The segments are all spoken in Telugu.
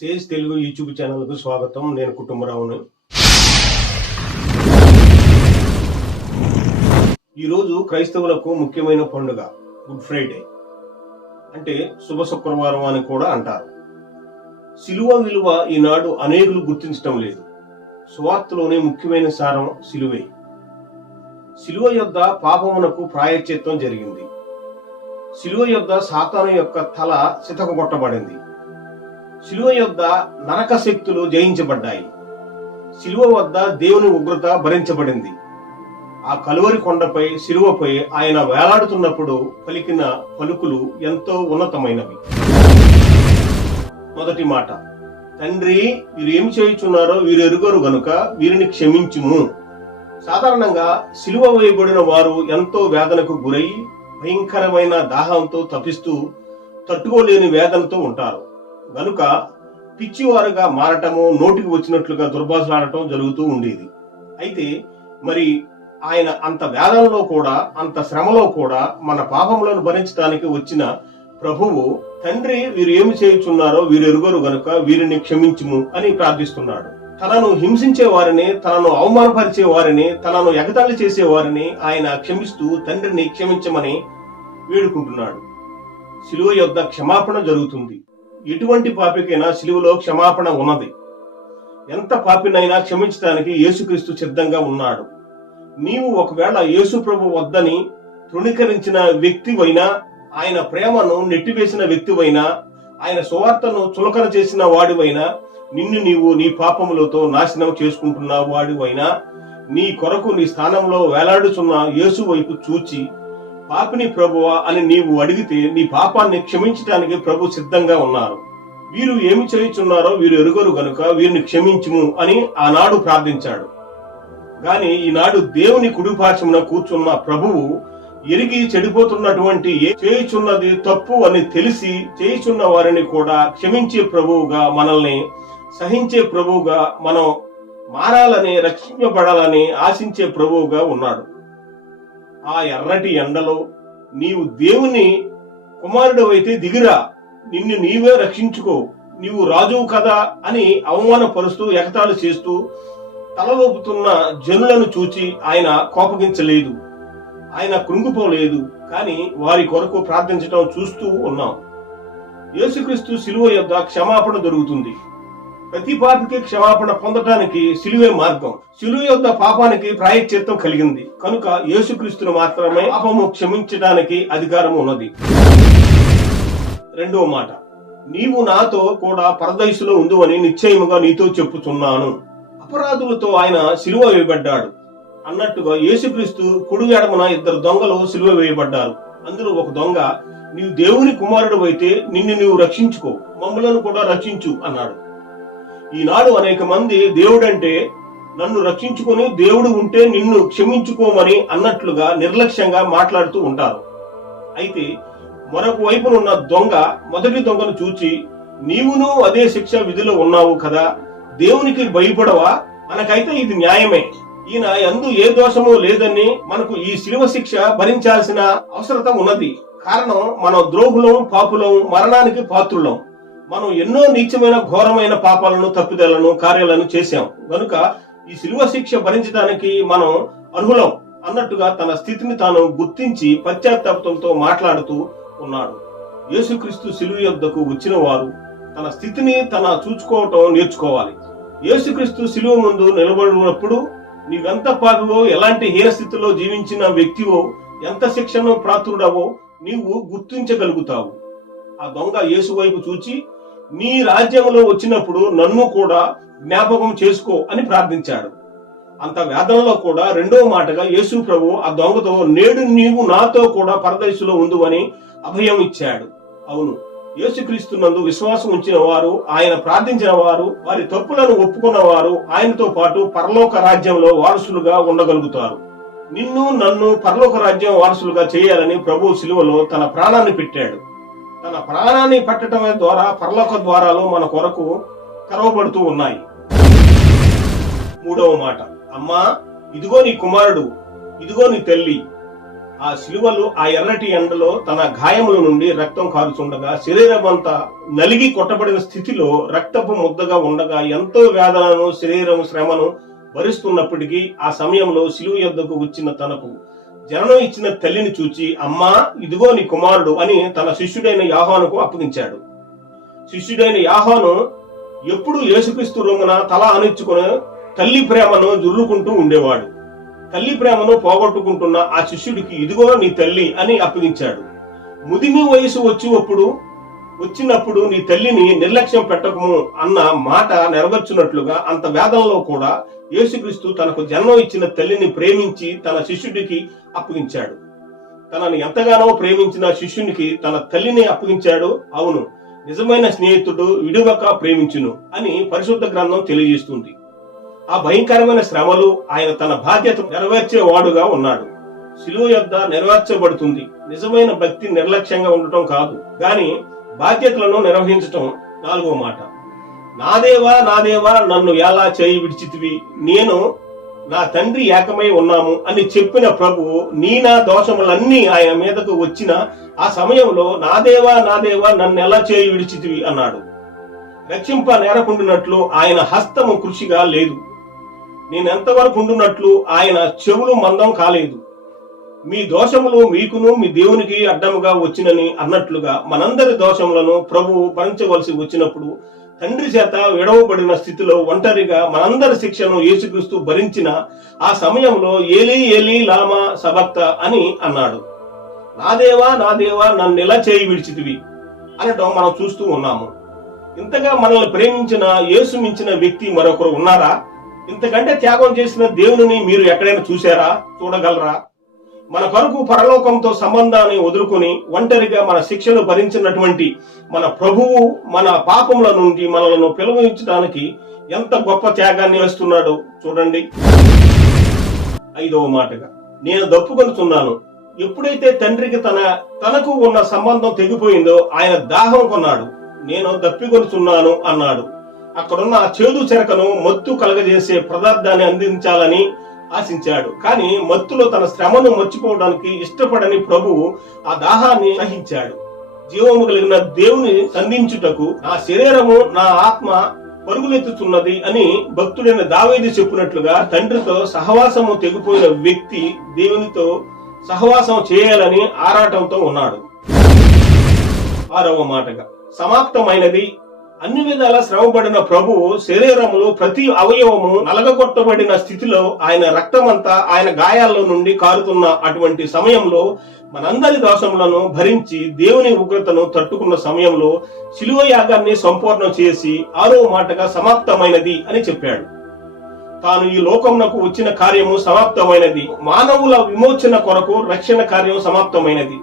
సేజ్ తెలుగు యూట్యూబ్ ఛానల్కు స్వాగతం. నేను కుటుంబరావుని. ఈరోజు క్రైస్తవులకు ముఖ్యమైన పండుగ గుడ్ ఫ్రైడే. అంటే శుభ శుక్రవారం అని కూడా అంటారు. సిలువ విలువ ఈనాడు అనేకులు గుర్తించడం లేదు. సువార్తలోనే ముఖ్యమైన సారం సిలువే. సిలువ యొద్ద పాపమునకు ప్రాయశ్చిత్తం జరిగింది. సిలువ యొద్ద సాతాను యొక్క తల చితకగొట్టబడింది. శిలువ యొద్ద నరక శక్తులు జయించబడ్డాయి. శిలువ వద్ద దేవుని ఉగ్రత భరించబడింది. ఆ కలువరి కొండపై శిలువపై ఆయన వేలాడుతున్నప్పుడు పలికిన పలుకులు ఎంతో ఉన్నతమైనవి. మొదటి మాట తండ్రి వీరు ఏమి చేయుచున్నారో వీరు ఎరుగరు గనుక వీరిని క్షమించుము. సాధారణంగా సిలువ వేయబడిన వారు ఎంతో వేదనకు గురై భయంకరమైన దాహంతో తపిస్తూ తట్టుకోలేని వేదనతో ఉంటారు. గనుక పిచ్చివారుగా మారటము నోటికి వచ్చినట్లుగా దుర్భాషలాడటం జరుగుతూ ఉండేది. అయితే మరి ఆయన అంత వేదనలో కూడా అంత శ్రమలో కూడా మన పాపములను భరించడానికి వచ్చిన ప్రభువు తండ్రి వీరు ఏమి చేయుచున్నారో వీరు ఎరుగరు గనుక వీరిని క్షమించుము అని ప్రార్థిస్తున్నాడు. తనను హింసించే వారిని తనను అవమానపరిచే వారిని తనను ఎగతాళి చేసే వారిని ఆయన క్షమిస్తూ తండ్రిని క్షమించమని వేడుకుంటున్నాడు. శిలువ యొక్క క్షమాపణ జరుగుతుంది. ఎటువంటి పాపికైనా శిలువలో క్షమాపణ ఉన్నది. ఎంత పాపినైనా క్షమించడానికి యేసుక్రీస్తు సిద్ధంగా ఉన్నాడు. నీవు ఒకవేళ యేసు ప్రభు వద్దని తృణీకరించిన వ్యక్తివైనా ఆయన ప్రేమను నెట్టివేసిన వ్యక్తివైనా ఆయన సువార్తను చులకన చేసిన వాడివైనా నిన్ను నీవు నీ పాపములతో నాశనం చేసుకుంటున్న వాడివైనా నీ కొరకు నీ స్థానంలో వేలాడుచున్న యేసు వైపు చూచి పాపిని ప్రభువా అని నీవు అడిగితే నీ పాపాన్ని క్షమించడానికి ప్రభు సిద్ధంగా ఉన్నారు. వీరు ఏమి చేయుచున్నారో వీరు ఎరుగరు గనుక వీరిని క్షమించుము అని ఆనాడు ప్రార్థించాడు. గాని ఈనాడు దేవుని కుడిపార్శ్వమున కూర్చున్న ప్రభువు ఎరిగి చెడిపోతున్నటువంటి ఏ చేయుచున్నది తప్పు అని తెలిసి చేయుచున్న వారిని కూడా క్షమించే ప్రభువుగా మనల్ని సహించే ప్రభువుగా మనం మారాలని రక్షించబడాలని ఆశించే ప్రభువుగా ఉన్నాడు. ఆ ఎర్రటి ఎండలో నీవు దేవుని కుమారుడు అయితే దిగిరా. నిన్ను నీవే రక్షించుకో. నీవు రాజువు కదా అని అవమానపరుస్తూ ఎగతాళి చేస్తూ తలవొప్పుతున్న జనులను చూచి ఆయన కోపగించలేదు. ఆయన కృంగిపోలేదు. కానీ వారి కొరకు ప్రార్థించటం చూస్తూ ఉన్నాం. యేసుక్రీస్తు శిలువ యొక్క క్షమాపణ దొరుకుతుంది. ప్రతి పాపికి క్షమాపణ పొందటానికి సిలువే మార్గం. సిలువ యొక్క పాపానికి ప్రాయశ్చిత్తం కలిగింది. కనుక యేసుక్రీస్తును మాత్రమే పాపము క్షమించడానికి అధికారం ఉన్నది. రెండవ మాట. నీవు నాతో కూడా పరదయసులో ఉందని నిశ్చయముగా నీతో చెప్పుతున్నాను అపరాధులతో ఆయన సిలువ వేయబడ్డాడు. అన్నట్టుగా యేసుక్రీస్తు కుడి ఎడమన ఇద్దరు దొంగలు సిలువ వేయబడ్డారు. అందులో ఒక దొంగ నీవు దేవుని కుమారుడు అయితే నిన్ను నీవు రక్షించుకో మమ్మలను కూడా రక్షించు అన్నాడు. ఈనాడు అనేక మంది దేవుడంటే నన్ను రక్షించుకొని దేవుడు ఉంటే నిన్ను క్షమించుకోమని అన్నట్లుగా నిర్లక్ష్యంగా మాట్లాడుతూ ఉంటారు. అయితే మరొక వైపునున్న దొంగ మొదటి దొంగను చూచి నీవును అదే శిక్ష విధిలో ఉన్నావు కదా దేవునికి భయపడవా? మనకైతే ఇది న్యాయమే. ఈయన ఎందు ఏ దోషము లేదని మనకు ఈ శిలువ శిక్ష భరించాల్సిన అవసరత ఉన్నది. కారణం మన ద్రోహులం పాపులం మరణానికి పాత్రులం. మనం ఎన్నో నీచమైన ఘోరమైన పాపాలను తప్పిదలను కార్యాలను చేశాం. కనుక ఈ శిలువ శిక్ష భరించడానికి మనం అర్హులం అన్నట్టుగా తన స్థితిని తాను గుర్తించి పశ్చాత్తాపంతో మాట్లాడుతూ ఉన్నాడు. యేసుక్రీస్తు శిలువ యొద్దకు వచ్చిన వారు తన స్థితిని తన చూచుకోవటం నేర్చుకోవాలి. యేసుక్రీస్తు శిలువ ముందు నిలబడినప్పుడు నీవెంత పాపివో ఎలాంటి హీనస్థితిలో జీవించిన వ్యక్తివో ఎంత శిక్షను ప్రాతుడవో నీవు గుర్తించగలుగుతావు. ఆ దొంగ యేసు వైపు చూచి నీ రాజ్యంలో వచ్చినప్పుడు నన్ను కూడా జ్ఞాపకం చేసుకో అని ప్రార్థించాడు. అంత వేదనలో కూడా రెండవ మాటగా యేసు ప్రభు ఆ దొంగతో నేడు నీవు నాతో కూడా పరదేశంలో ఉందువని అభయం ఇచ్చాడు. అవును యేసుక్రీస్తు నందు విశ్వాసం ఉంచిన వారు ఆయన ప్రార్థించిన వారు వారి తప్పులను ఒప్పుకున్న వారు ఆయనతో పాటు పరలోక రాజ్యంలో వారసులుగా ఉండగలుగుతారు. నిన్ను నన్ను పరలోక రాజ్యం వారసులుగా చేయాలని ప్రభు శిలువలో తన ప్రాణాన్ని పెట్టాడు. తన ప్రాణాన్ని పెట్టడం ద్వారా పరలోక ద్వారాలు మన కొరకు తెరవబడుతూ ఉన్నాయి. మూడవ మాట. అమ్మా ఇదిగో నీ కుమారుడు ఇదిగో నీ తల్లి. ఆ శిలువలు ఆ ఎర్రటి ఎండలో తన గాయముల నుండి రక్తం కారుచుండగా శరీరం అంతా నలిగి కొట్టబడిన స్థితిలో రక్తపు ముద్దగా ఉండగా ఎంతో వేదనను శరీరం శ్రమను భరిస్తున్నప్పటికీ ఆ సమయంలో శిలువ యొద్దకు వచ్చిన తనకు జననం ఇచ్చిన తల్లిని చూచి అమ్మా ఇదిగో నీ కుమారుడు అని తన శిష్యుడైన యాహోనుకు అప్పగించాడు. శిష్యుడైన యాహోను ఎప్పుడు యేసుక్రీస్తు రొంగున తల అనిచ్చుకుని తల్లి ప్రేమను జుర్రుకుంటూ ఉండేవాడు. తల్లి ప్రేమను పోగొట్టుకుంటున్న ఆ శిష్యుడికి ఇదిగో నీ తల్లి అని అప్పగించాడు. ముదిమి వయసు వచ్చినప్పుడు వచ్చినప్పుడు నీ తల్లిని నిర్లక్ష్యం పెట్టకము అన్న మాట నెరవేర్చున్నట్లుగా అంత వేదంలో కూడా యేసుక్రీస్తు తనకు జన్మ ఇచ్చిన తల్లిని ప్రేమించి తన శిష్యుడికి అప్పగించాడు. తనను ఎంతగానో ప్రేమించిన శిష్యునికి తన తల్లిని అప్పగించాడు. అవును నిజమైన స్నేహితుడు విడివక ప్రేమించును అని పరిశుద్ధ గ్రంథం తెలియజేస్తుంది. ఆ భయంకరమైన శ్రమలు ఆయన తన బాధ్యత నెరవేర్చేవాడుగా ఉన్నాడు. శిలువ యొద్ద నెరవేర్చబడుతుంది. నిజమైన భక్తి నిర్లక్ష్యంగా ఉండటం కాదు. కానీ బాధ్యతలను నిర్వహించటం నాలుగో మాట. నాదేవా నాదేవా నన్ను ఎలా చేయి విడిచితివి? నేను నా తండ్రి ఏకమై ఉన్నాము అని చెప్పిన ప్రభువు నీ నా దోషములన్నీ ఆయన మీదకు వచ్చిన ఆ సమయంలో నాదేవా నాదేవా నన్ను ఎలా చేయి విడిచితివి? అన్నాడు. రక్షింప నేరకుండునట్లు ఆయన హస్తము కృషిగా లేదు. నేనెంతవరకు ఉండునట్లు ఆయన చెవులు మందం కాలేదు. మీ దోషములు మీకును మీ దేవునికి అడ్డముగా వచ్చినని అన్నట్లుగా మనందరి దోషములను ప్రభువు భరించవలసి వచ్చినప్పుడు తండ్రి చేత విడవబడిన స్థితిలో ఒంటరిగా మనందరి శిక్షను యేసుక్రీస్తు భరించిన ఆ సమయంలో ఏలీ ఏలీ లామా సబక్త అని అన్నాడు. నా దేవా నా దేవా నన్ను ఎలా చేయి విడిచితివి అనటం మనం చూస్తూ ఉన్నాము. ఇంతగా మనల్ని ప్రేమించిన యేసు మించిన వ్యక్తి మరొకరు ఉన్నారా? ఇంతకంటే త్యాగం చేసిన దేవుని మీరు ఎక్కడైనా చూశారా? చూడగలరా? మన కొరకు పరలోకంతో సంబంధాన్ని వదులుకుని ఒంటరిగా మన శిక్షను భరించినటువంటి మన ప్రభువు మన పాపముల నుండి మనలను పిలువించడానికి ఎంత గొప్ప త్యాగాన్ని వేస్తున్నాడో చూడండి. ఐదవ మాటగా నేను దప్పుకొనుతున్నాను ఎప్పుడైతే తండ్రికి తన తనకు ఉన్న సంబంధం తెగిపోయిందో ఆయన దాహం కొన్నాడు. నేను దప్పికొనుతున్నాను అన్నాడు. అక్కడున్న చేదు చెరకను మత్తు కలగజేసే పదార్థాన్ని అందించాలని ఆశించాడు. కానీ మత్తులో తన శ్రమను మర్చిపోవడానికి ఇష్టపడని ప్రభువు ఆ దాహాన్ని సహించాడు. జీవము కలిగిన దేవుని సంధించుటకు నా శరీరము నా ఆత్మ పరుగులెత్తుతున్నది అని భక్తుడైన దావేది చెప్పినట్లుగా తండ్రితో సహవాసము తెగిపోయిన వ్యక్తి దేవునితో సహవాసం చేయాలని ఆరాటంతో ఉన్నాడు. ఆరవ మాటగా సమాప్తమైనది అన్ని విధాల శ్రమబడిన ప్రభువు శరీరములో ప్రతి అవయవము నలగగొట్టబడిన స్థితిలో ఆయన రక్తమంతా ఆయన గాయాల్లో నుండి కారుతున్న అటువంటి సమయంలో మనందరి దోషములను భరించి దేవుని ఉగ్రతను తట్టుకున్న సమయంలో శిలువ యాగాన్ని సంపూర్ణం చేసి ఆరో మాటగా సమాప్తమైనది అని చెప్పాడు. తాను ఈ లోకమునకు వచ్చిన కార్యము సమాప్తమైనది. మానవుల విమోచన కొరకు రక్షణ కార్యం సమాప్తమైనది.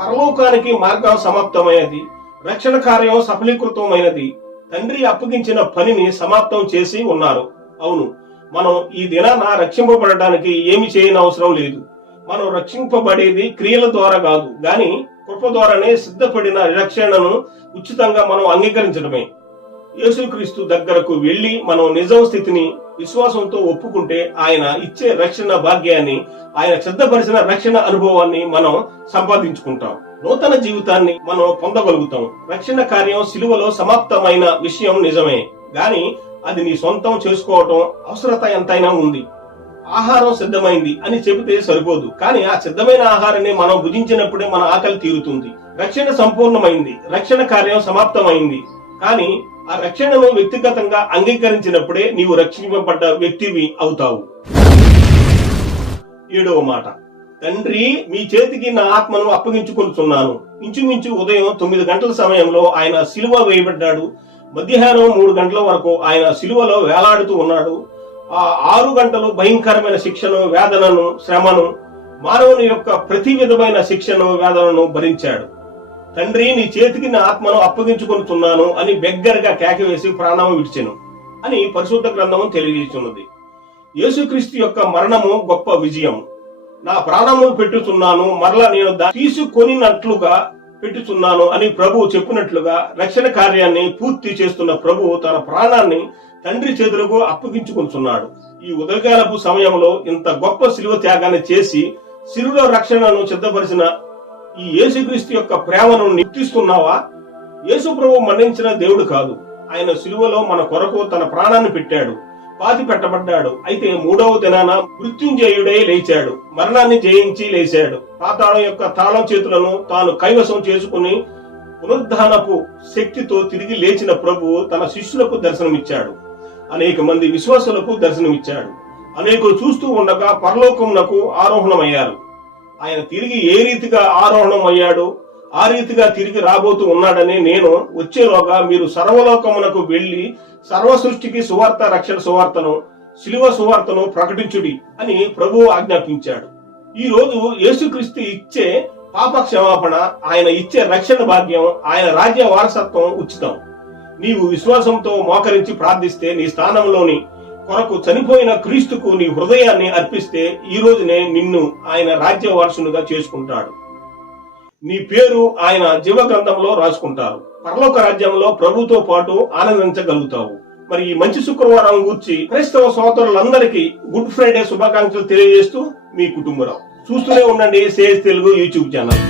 పరలోకానికి మార్గం సమాప్తమైనది. రక్షణ కార్యం సఫలీకృతమైనది. తండ్రి అప్పగించిన పనిని సమాప్తం చేసి ఉన్నారు. అవును మనం ఈ దినాన రక్షింపబడటానికి ఏమి చేయని అవసరం లేదు. మనం రక్షింపబడేది క్రియల ద్వారా కాదు గాని కృప ద్వారానే సిద్ధపడిన రక్షణను ఉచితంగా మనం అంగీకరించడమే. యేసుక్రీస్తు దగ్గరకు వెళ్ళి మనం నిజం స్థితిని విశ్వాసంతో ఒప్పుకుంటే ఆయన ఇచ్చే రక్షణ భాగ్యాన్ని ఆయన సిద్ధపరిచిన రక్షణ అనుభవాన్ని మనం సంపాదించుకుంటాం. నూతన జీవితాన్ని మనం పొందగలుగుతాం. రక్షణ కార్యం సిలువలో సమాప్తమైన విషయం నిజమే. గాని అది నీ సొంతం చేసుకోవటం అవసరత ఎంతైనా ఉంది. ఆహారం సిద్ధమైంది అని చెబితే సరిపోదు. కానీ ఆ సిద్ధమైన ఆహారాన్ని మనం భుజించినప్పుడే మన ఆకలి తీరుతుంది. రక్షణ సంపూర్ణమైంది. రక్షణ కార్యం సమాప్తమైంది. కానీ ఆ రక్షణను వ్యక్తిగతంగా అంగీకరించినప్పుడే నీవు రక్షింపబడ్డ వ్యక్తివి అవుతావు. ఏడవ మాట. తండ్రి మీ చేతికి నా ఆత్మను అప్పగించుకుంటున్నాను ఇంచుమించు ఉదయం తొమ్మిది గంటల సమయంలో ఆయన సిలువ వేయబడ్డాడు. మధ్యాహ్నం మూడు గంటల వరకు ఆయన సిలువలో వేలాడుతూ ఉన్నాడు. ఆ ఆరు గంటలు భయంకరమైన శిక్షను వేదనను శ్రమను మానవుని యొక్క ప్రతి విధమైన శిక్షను వేదనను భరించాడు. తండ్రి నీ చేతికి నా ఆత్మను అప్పగించుకొనుచున్నాను అని బెగ్గరగా కేకవేసి ప్రాణము విడిచెను అని పరిశుద్ధ గ్రంథము తెలియజేస్తున్నది. యేసుక్రీస్తు యొక్క మరణము గొప్ప విజయం. నా ప్రాణము పెట్టుతున్నాను మరలా నేను తీసుకొనినట్లుగా పెట్టుతున్నాను అని ప్రభువు చెప్పినట్లుగా రక్షణ కార్యాన్ని పూర్తి చేస్తున్న ప్రభువు తన ప్రాణాన్ని తండ్రి చేతులకు అప్పగించుకుంటున్నాడు ఈ ఉదయకాలపు సమయంలో ఇంత గొప్ప శిలువ త్యాగాన్ని చేసి సిరులో రక్షణను సిద్ధపరిచిన ఈ యేసుక్రీస్తు యొక్క ప్రేమను నిప్తిస్తున్నావా యేసు ప్రభు మరణించిన దేవుడు కాదు. ఆయన సిలువలో మన కొరకు తన ప్రాణాన్ని పెట్టాడు. పాతి పెట్టబడ్డాడు. అయితే మూడవ దినాన మృత్యుంజయుడే లేచాడు. మరణాన్ని జయించి లేచాడు. పాతాళం యొక్క తాళం చేతులను తాను కైవసం చేసుకుని పునరుద్ధానపు శక్తితో తిరిగి లేచిన ప్రభు తన శిష్యులకు దర్శనమిచ్చాడు. అనేక మంది విశ్వాసులకు దర్శనమిచ్చాడు. అనేకులు చూస్తూ ఉండగా పరలోకమునకు ఆరోహణమయ్యారు. ఆయన తిరిగి ఏ రీతిగా ఆరోహణం అయ్యాడు? ఆ రీతిగా తిరిగి రాబోతూ ఉన్నాడని నేను వచ్చేలోగా మీరు సర్వలోకమునకు వెళ్ళి సర్వ సృష్టికి సువార్త రక్షణ సువార్తను శిలువ సువార్తను ప్రకటించుడి అని ప్రభువు ఆజ్ఞాపించాడు. ఈ రోజు యేసుక్రీస్తు ఇచ్చే పాప క్షమాపణ ఆయన ఇచ్చే రక్షణ భాగ్యం ఆయన రాజ్య వారసత్వం ఉచితం. నీవు విశ్వాసంతో మోకరించి ప్రార్థిస్తే నీ స్థానంలోని కొరకు చనిపోయిన క్రీస్తుకు నీ హృదయాన్ని అర్పిస్తే ఈ రోజునే నిన్ను ఆయన రాజ్య వారసునిగా చేసుకుంటాడు. నీ పేరు ఆయన జీవ గ్రంథంలో రాసుకుంటారు. పరలోక రాజ్యంలో ప్రభుతో పాటు ఆనందించగలుగుతావు. మరి ఈ మంచి శుక్రవారం గురించి క్రైస్తవ సోదరులందరికీ గుడ్ ఫ్రైడే శుభాకాంక్షలు తెలియజేస్తూ మీ కుటుంబరావు. చూస్తూనే ఉండండి సేజ్ తెలుగు యూట్యూబ్ ఛానల్.